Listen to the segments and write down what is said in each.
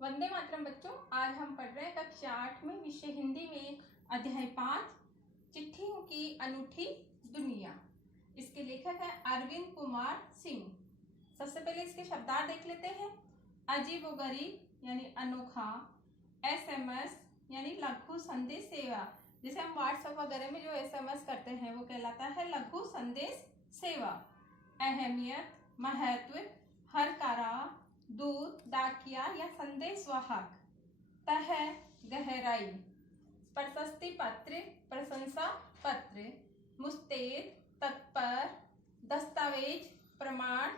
वंदे मातरम बच्चों, आज हम पढ़ रहे हैं कक्षा 8 में विषय हिंदी में अध्याय 5 चिट्ठियों की अनूठी दुनिया। इसके लेखक है अरविंद कुमार सिंह। सबसे पहले इसके शब्दार्थ देख लेते हैं। अजीब व गरीब यानी अनोखा, SMS यानी लघु संदेश सेवा। जैसे हम व्हाट्सएप वगैरह में जो SMS करते हैं वो कहलाता है लघु संदेश सेवा। अहमियत, महत्व, हरकारा, दूत, डाकिया या संदेश वाहक। तह, गहराई, प्रशस्ति पत्र, प्रशंसा पत्र। मुस्तैद, तत्पर, दस्तावेज, प्रमाण।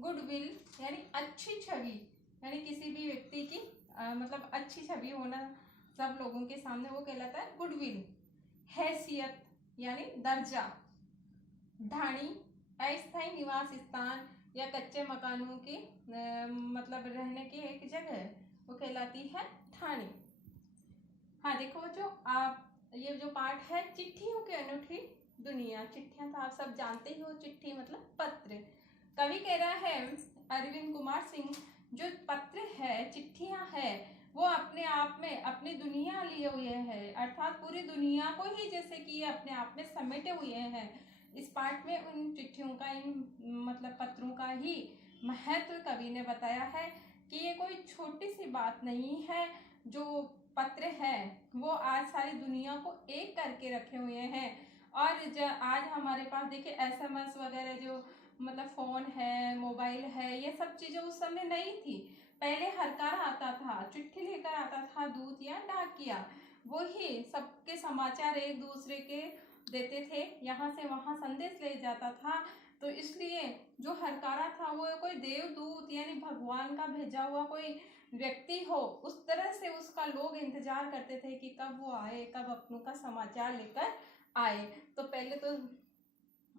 गुडविल यानी अच्छी छवि, यानी किसी भी व्यक्ति की मतलब अच्छी छवि होना सब लोगों के सामने, वो कहलाता है गुडविल। हैसियत यानी दर्जा। ढाणी, अस्थायी निवास स्थान या कच्चे मकानों की मतलब रहने की एक जगह, वो कहलाती है ढाणी। हाँ देखो बच्चों, आप ये जो पाठ है चिट्ठियों की अनूठी दुनिया। चिट्ठियां तो आप सब जानते ही हो, चिट्ठी मतलब पत्र। कवि कह रहा है अरविंद कुमार सिंह, जो पत्र है, चिट्ठियां है, वो अपने आप में अपनी दुनिया लिए हुए है, अर्थात पूरी दुनिया को ही जैसे कि अपने आप में समेटे हुए हैं। इस पाठ में उन चिट्ठियों का, इन मतलब पत्रों का ही महत्व कवि ने बताया है कि ये कोई छोटी सी बात नहीं है। जो पत्र है वो आज सारी दुनिया को एक करके रखे हुए हैं। और आज हमारे पास देखिए SMS वगैरह जो मतलब फोन है, मोबाइल है, ये सब चीजें उस समय नहीं थी। पहले हरकार आता था, चिट्ठी लेकर आता था दूत या डाकिया, वो ही सबके समाचार एक दूसरे के देते थे, यहाँ से वहाँ संदेश ले जाता था। तो इसलिए जो हरकारा था वो कोई देवदूत यानी भगवान का भेजा हुआ कोई व्यक्ति हो, उस तरह से उसका लोग इंतजार करते थे कि कब वो आए, कब अपनों का समाचार लेकर आए। तो पहले तो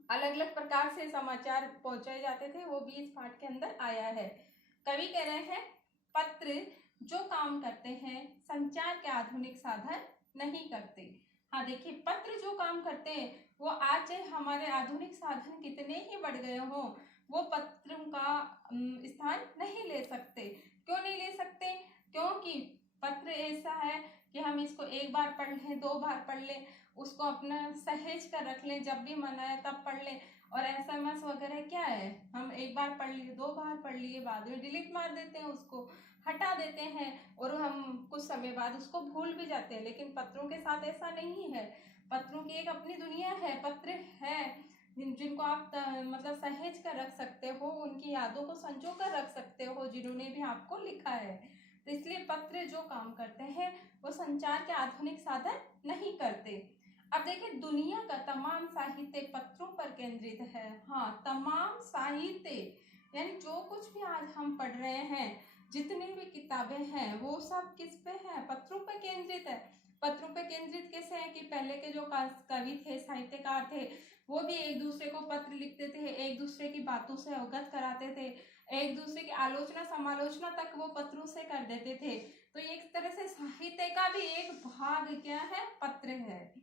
अलग अलग प्रकार से समाचार पहुंचाए जाते थे, वो भी इस पाठ के अंदर आया है। कवि कह रहे हैं पत्र जो काम करते हैं संचार के आधुनिक साधन नहीं करते। हाँ देखिए, पत्र जो काम करते हैं वो आज चाहे हमारे आधुनिक साधन कितने ही बढ़ गए हों, वो पत्रों का स्थान नहीं ले सकते। क्यों नहीं ले सकते? क्योंकि पत्र ऐसा है कि हम इसको एक बार पढ़ लें, दो बार पढ़ लें, उसको अपना सहेज कर रख लें, जब भी मन आए तब पढ़ लें। और SMS वगैरह क्या है, हम एक बार पढ़ लिए, दो बार पढ़ लिए, बाद में डिलीट मार देते हैं, उसको हटा देते हैं और हम कुछ समय बाद उसको भूल भी जाते हैं। लेकिन पत्रों के साथ ऐसा नहीं है। पत्रों की एक अपनी दुनिया है। पत्र है जिनको आप मतलब सहेज कर रख सकते हो, उनकी यादों को संजो कर रख सकते हो जिन्होंने भी आपको लिखा है। तो इसलिए पत्र जो काम करते हैं वो संचार के आधुनिक साधन नहीं करते। अब देखिए, दुनिया का तमाम साहित्य पत्रों पर केंद्रित है। हाँ, तमाम साहित्य यानी जो कुछ भी आज हम पढ़ रहे हैं, जितनी भी किताबें हैं, वो सब किस पे है? पत्रों पर केंद्रित है। पत्रों पर केंद्रित कैसे है कि पहले के जो कवि थे, साहित्यकार थे, वो भी एक दूसरे को पत्र लिखते थे, एक दूसरे की बातों से अवगत कराते थे, एक दूसरे की आलोचना समालोचना तक वो पत्रों से कर देते थे। तो एक तरह से साहित्य का भी एक भाग क्या है? पत्र है।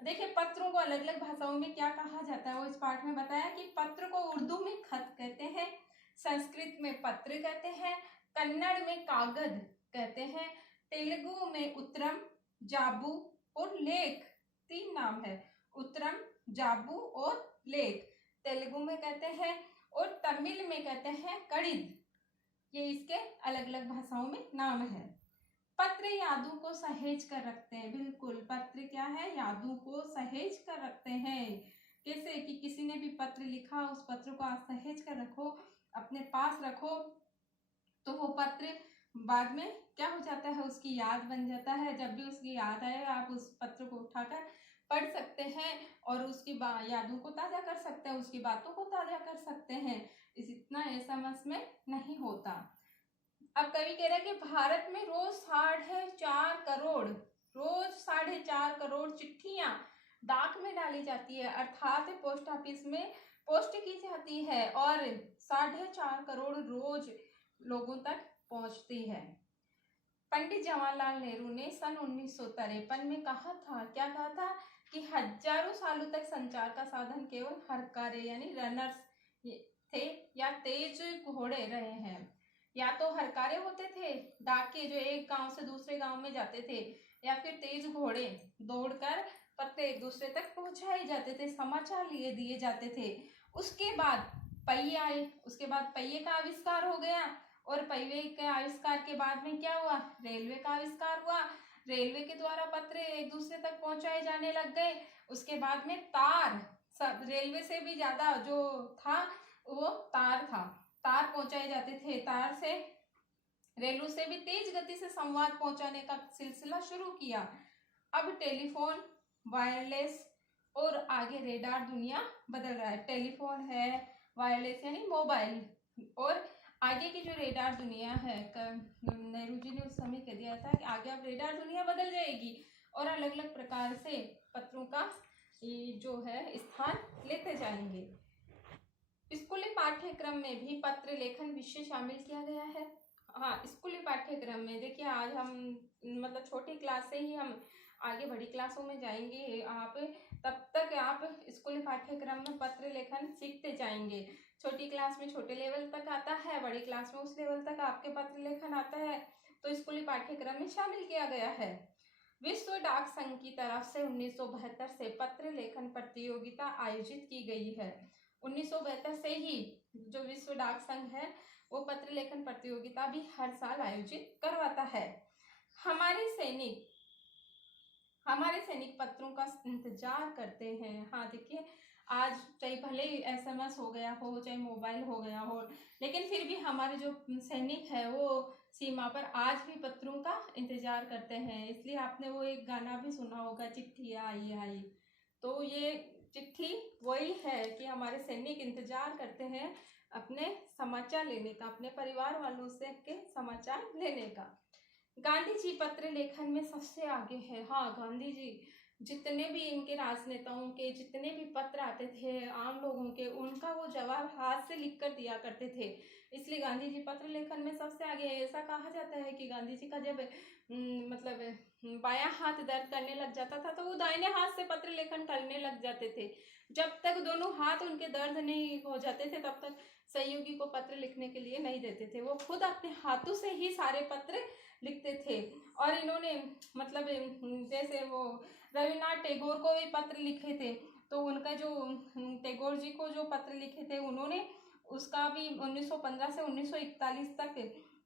देखिए, पत्रों को अलग अलग भाषाओं में क्या कहा जाता है, वो इस पाठ में बताया कि पत्र को उर्दू में खत कहते हैं, संस्कृत में पत्र कहते हैं, कन्नड़ में कागज कहते हैं, तेलुगु में उत्तरम, जाबू और लेख। तीन नाम है, उत्तरम, जाबू और लेख। तेलुगु में कहते हैं और तमिल में कहते हैं कड़िद। ये इसके अलग अलग भाषाओं में नाम है। पत्र यादों को सहेज कर रखते हैं। बिल्कुल, पत्र क्या है? यादों को सहेज कर रखते हैं। कैसे कि किसी ने भी पत्र लिखा, उस पत्र को आप सहेज कर रखो, अपने पास रखो, तो वो पत्र बाद में क्या हो जाता है? उसकी याद बन जाता है। जब भी उसकी याद आए आप उस पत्र को उठाकर पढ़ सकते हैं और उसकी यादों को ताज़ा कर सकते हैं, उसकी बातों को ताज़ा कर सकते हैं। इतना SMS में नहीं होता। अब कवि कह रहा है कि भारत में रोज 4.5 करोड़ चिट्ठियां डाक में डाली जाती है, अर्थात पोस्ट ऑफिस में पोस्ट की जाती है और 4.5 करोड़ रोज लोगों तक पहुंचती है। पंडित जवाहरलाल नेहरू ने सन 1953 में कहा था, क्या कहा था? कि हजारों सालों तक संचार का साधन केवल हरकारे यानी रनर्स थे या तेज घोड़े रहे हैं। या तो हरकारे होते थे, डाके जो एक गांव से दूसरे गांव में जाते थे, या फिर तेज घोड़े दौड़कर पत्ते एक दूसरे तक पहुंचाए जाते थे, समाचार लिए दिए जाते थे। उसके बाद पहिए आए, उसके बाद पहिए का आविष्कार हो गया, और पहिए के आविष्कार के बाद में क्या हुआ, रेलवे का आविष्कार हुआ। रेलवे के द्वारा पत्र एक दूसरे तक पहुंचाए जाने लग गए। उसके बाद में तार, सब रेलवे से भी ज्यादा जो था वो तार था, तार पहुंचाए जाते थे। तार से रेलवे से भी तेज गति से संवाद पहुंचाने का सिलसिला शुरू किया। अब टेलीफोन, वायरलेस और आगे रेडार दुनिया बदल रहा है। टेलीफोन है, वायरलेस यानी मोबाइल, और आगे की जो रेडार दुनिया है, नेहरू जी ने उस समय कह दिया था कि आगे अब रेडार दुनिया बदल जाएगी और अलग अलग प्रकार से पत्रों का जो है स्थान लेते जाएंगे। स्कूली पाठ्यक्रम में भी पत्र लेखन विषय शामिल किया गया है। हाँ, स्कूली पाठ्यक्रम में देखिए, आज हम मतलब छोटी क्लास से ही हम आगे बड़ी क्लासों में जाएंगे, आप तब तक आप स्कूली पाठ्यक्रम में पत्र लेखन सीखते जाएंगे। छोटी क्लास में छोटे लेवल तक आता है, बड़ी क्लास में उस लेवल तक आपके पत्र लेखन आता है, तो स्कूली पाठ्यक्रम में शामिल किया गया है। विश्व डाक संघ की तरफ से 1972 से पत्र लेखन प्रतियोगिता आयोजित की गई है। 1972 से ही जो विश्व डाक संघ है वो पत्र लेखन प्रतियोगिता भी हर साल आयोजित करवाता है। हमारे सैनिक पत्रों का इंतजार करते हैं। हाँ देखिए, आज चाहे भले ही SMS हो गया हो, चाहे मोबाइल हो गया हो, लेकिन फिर भी हमारे जो सैनिक है वो सीमा पर आज भी पत्रों का इंतजार करते हैं। इसलिए आपने वो एक गाना भी सुना होगा, चिट्ठी आई आई। तो ये चिट्ठी वही है कि हमारे सैनिक इंतजार करते हैं अपने समाचार लेने का, अपने परिवार वालों से के समाचार लेने का। गांधी जी पत्र लेखन में सबसे आगे है। हाँ, गांधी जी जितने भी इनके राजनेताओं के जितने भी पत्र आते थे आम लोगों के, उनका वो जवाब हाथ से लिख कर दिया करते थे। इसलिए गांधी जी पत्र लेखन में सबसे आगे है। ऐसा कहा जाता है कि गांधी जी का जब मतलब बायां हाथ दर्द करने लग जाता था तो वो दाहिने हाथ से पत्र लेखन करने लग जाते थे। जब तक दोनों हाथ उनके दर्द नहीं हो जाते थे तब तक सहयोगी को पत्र लिखने के लिए नहीं देते थे। वो खुद अपने हाथों से ही सारे पत्र लिखते थे। और इन्होंने मतलब जैसे वो रविन्द्रनाथ टैगोर को भी पत्र लिखे थे, तो उनका जो टैगोर जी को जो पत्र लिखे थे उन्होंने उसका भी 1915 से 1941 तक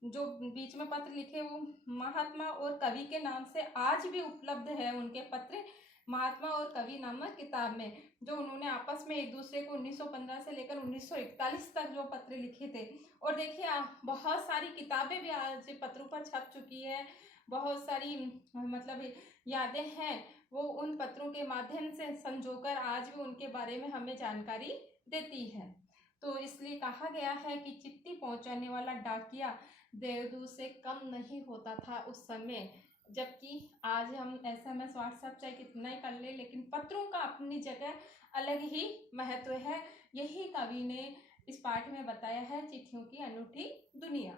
जो बीच में पत्र लिखे वो महात्मा और कवि के नाम से आज भी उपलब्ध है। उनके पत्र महात्मा और कवि नामक किताब में, जो उन्होंने आपस में एक दूसरे को 1915 से लेकर 1941 तक जो पत्र लिखे थे। और देखिए बहुत सारी किताबें भी आज पत्रों पर छप चुकी है, बहुत सारी मतलब यादें हैं वो उन पत्रों के माध्यम से संजोकर आज भी उनके बारे में हमें जानकारी देती है। तो इसलिए कहा गया है कि चिट्ठी पहुंचाने वाला डाकिया देवदूत से कम नहीं होता था उस समय, जबकि आज हम SMS WhatsApp चाहे कितना ही कर ले, लेकिन पत्रों का अपनी जगह अलग ही महत्व है। यही कवि ने इस पाठ में बताया है, चिट्ठियों की अनूठी दुनिया।